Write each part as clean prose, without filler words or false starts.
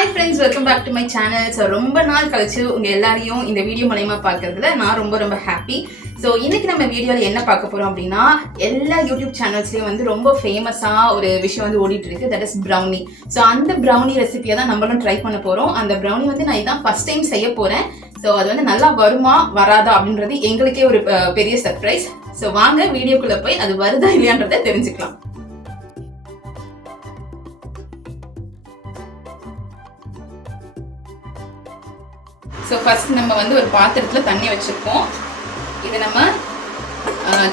Hi friends, welcome back to my channel. So ரொம்ப நாள் கழிச்சு உங்க எல்லாரையும் இந்த வீடியோ மூலமா பார்க்கிறதுல நான் ரொம்ப ஹாப்பி. ஸோ இன்னைக்கு நம்ம வீடியோவில் என்ன பார்க்க போறோம் அப்படின்னா எல்லா யூடியூப் சேனல்ஸ்லயும் வந்து ரொம்ப ஃபேமஸா ஒரு விஷயம் வந்து ஓடிட்டு இருக்கு, தட் இஸ் ப்ரௌனி. ஸோ அந்த ப்ரௌனி ரெசிபியை தான் நம்மளும் ட்ரை பண்ண போறோம். அந்த ப்ரௌனி வந்து நான் இதான் ஃபர்ஸ்ட் டைம் செய்ய போறேன். ஸோ அது வந்து நல்லா வருமா வராதா அப்படின்றது எங்களுக்கே ஒரு பெரிய சர்ப்ரைஸ். ஸோ வாங்க வீடியோக்குள்ள போய் அது வருதா இல்லையான்றதை தெரிஞ்சுக்கலாம். ஸோ ஃபர்ஸ்ட் நம்ம வந்து ஒரு பாத்திரத்தில் தண்ணி வச்சுருக்கோம். இது நம்ம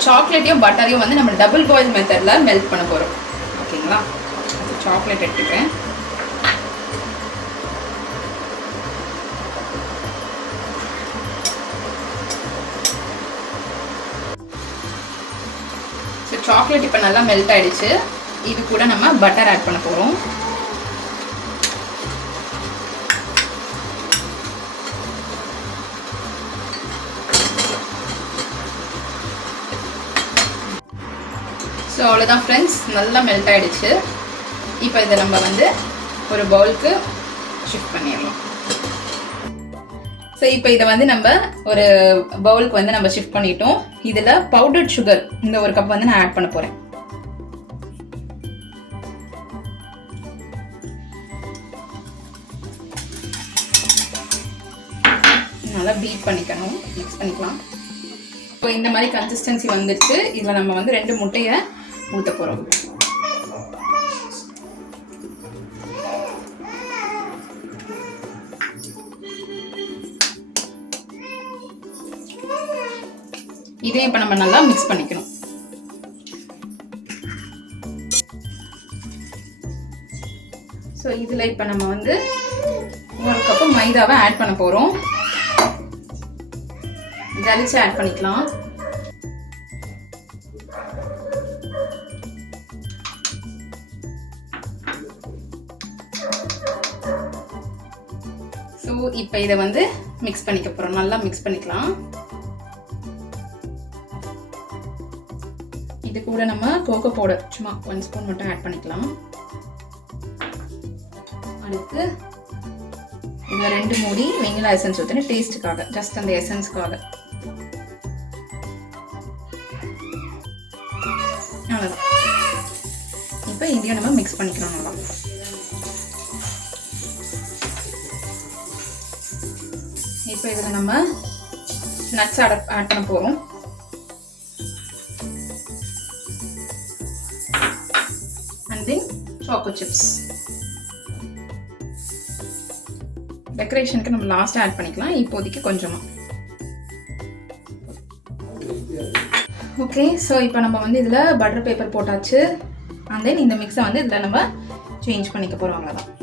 சாக்லேட்டையும் பட்டரையும் வந்து நம்ம டபுள் பாயில் மெத்தடில் மெல்ட் பண்ண போகிறோம். ஓகேங்களா? சாக்லேட் எடுத்துக்கிறேன். ஸோ சாக்லேட் இப்போ நல்லா மெல்ட் ஆகிடுச்சு. இது கூட நம்ம பட்டர் ஆட் பண்ண போகிறோம். ஸோ அவ்வளோதான் ஃப்ரெண்ட்ஸ், நல்லா மெல்ட் ஆகிடுச்சு. இப்போ இதை நம்ம வந்து ஒரு பவுலுக்கு ஷிஃப்ட் பண்ணிடலாம். ஸோ இப்போ இதை வந்து நம்ம ஒரு பவுலுக்கு வந்து நம்ம ஷிஃப்ட் பண்ணிட்டோம். இதில் பவுடர்ட் சுகர் இந்த ஒரு கப் வந்து நான் ஆட் பண்ண போகிறேன். நல்லா பீட் பண்ணிக்கணும், மிக்ஸ் பண்ணிக்கலாம். இப்போ இந்த மாதிரி கன்சிஸ்டன்சி வந்துடுச்சு. இதில் நம்ம வந்து 2 முட்டையை ஊற்ற போகிறோம். இதே இப்போ நம்ம நல்லா மிக்ஸ் பண்ணிக்கணும். ஸோ இதில் இப்போ நம்ம வந்து 1 கப்பு மைதாவை ஆட் பண்ண போகிறோம். ஜலிச்சு ஆட் பண்ணிக்கலாம். ஸோ இப்போ இதை வந்து மிக்ஸ் பண்ணிக்க போகிறோம். நல்லா மிக்ஸ் பண்ணிக்கலாம். இது கூட நம்ம கோகோ பவுடர் சும்மா 1 ஸ்பூன் மட்டும் ஆட் பண்ணிக்கலாம். அடுத்து இதில் 2 மூடி வெண்ணிலா எசன்ஸ் ஊற்றினேன், டேஸ்ட்டுக்காக, ஜஸ்ட் அந்த எசன்ஸ்க்காக. அவ்வளோதான். இப்போ இதையும் நம்ம மிக்ஸ் பண்ணிக்கிறோம் நல்லா. இப்போ இதில் நம்ம நட்ஸ் ஆட் பண்ண போகிறோம். And then choco chips. டெக்கரேஷனுக்கு நம்ம லாஸ்ட்டாக ஆட் பண்ணிக்கலாம், இப்போதைக்கு கொஞ்சமாக. ஓகே, ஸோ இப்போ நம்ம வந்து இதில் பட்டர் பேப்பர் போட்டாச்சு. அண்ட் தென் இந்த மிக்ஸை வந்து இதில் நம்ம சேஞ்ச் பண்ணிக்க போகிறோம். அவ்வளோதான்.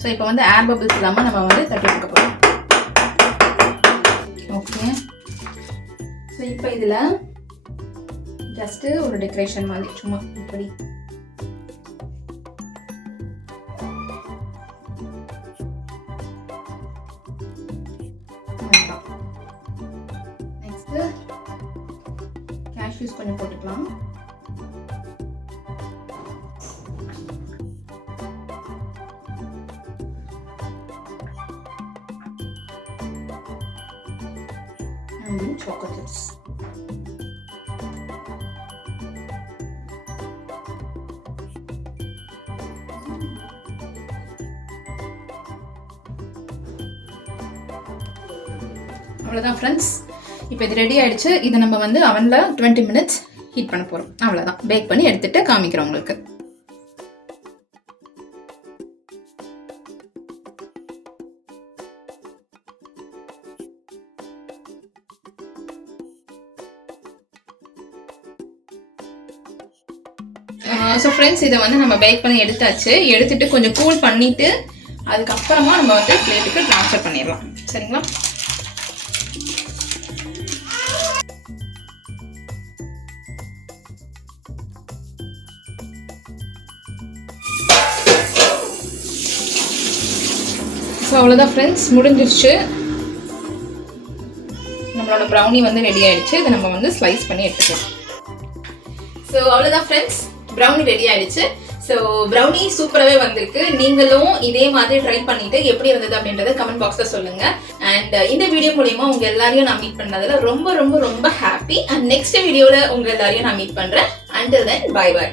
ஸோ இப்போ வந்து ஏர் பபிள்ஸ் இல்லாமல் நம்ம வந்து தட்டி வைக்க போகிறோம். ஓகே, ஸோ இப்போ இதில் ஜஸ்ட்டு ஒரு டெக்கரேஷன் மாதிரி சும்மா இப்படி நெக்ஸ்ட்டு கேஷ்யூஸ் கொஞ்சம் போட்டுக்கலாம். Chocolates. அவ்வளோதான் ஃப்ரெண்ட்ஸ், இப்போ இது ரெடி ஆயிடுச்சு. இதை நம்ம வந்து அவனில் 20 மினிட்ஸ் ஹீட் பண்ண போகிறோம். அவ்வளோதான், பேக் பண்ணி எடுத்துட்டு காமிக்கிறோம் உங்களுக்கு. ஸோ ஃப்ரெண்ட்ஸ், இதை வந்து நம்ம பேக் பண்ணி எடுத்தாச்சு. எடுத்துட்டு கொஞ்சம் கூல் பண்ணிவிட்டு அதுக்கப்புறமா நம்ம வந்து பிளேட்டுக்கு ட்ரான்ஸ்ஃபர் பண்ணிடலாம். சரிங்களா? ஸோ அவ்வளோதான் ஃப்ரெண்ட்ஸ், முடிஞ்சிருச்சு. நம்மளோட ப்ரௌனி வந்து ரெடி ஆயிடுச்சு. இதை நம்ம வந்து ஸ்லைஸ் பண்ணி எடுத்துக்கலாம். ஸோ அவ்வளோதான் ஃப்ரெண்ட்ஸ், ப்ரௌனி ரெடி ஆயிடுச்சு. ஸோ ப்ரௌனி சூப்பராகவே வந்திருக்கு. நீங்களும் இதே மாதிரி ட்ரை பண்ணிட்டு எப்படி இருந்தது அப்படின்றத கமெண்ட் பாக்ஸில் சொல்லுங்க. அண்ட் இந்த வீடியோ மூலியமா உங்க எல்லாரையும் நான் மீட் பண்ணதுல ரொம்ப ரொம்ப ரொம்ப ஹாப்பி. அண்ட் நெக்ஸ்ட் வீடியோவில் உங்க எல்லாரையும் நான் மீட் பண்றேன். Until then, bye bye.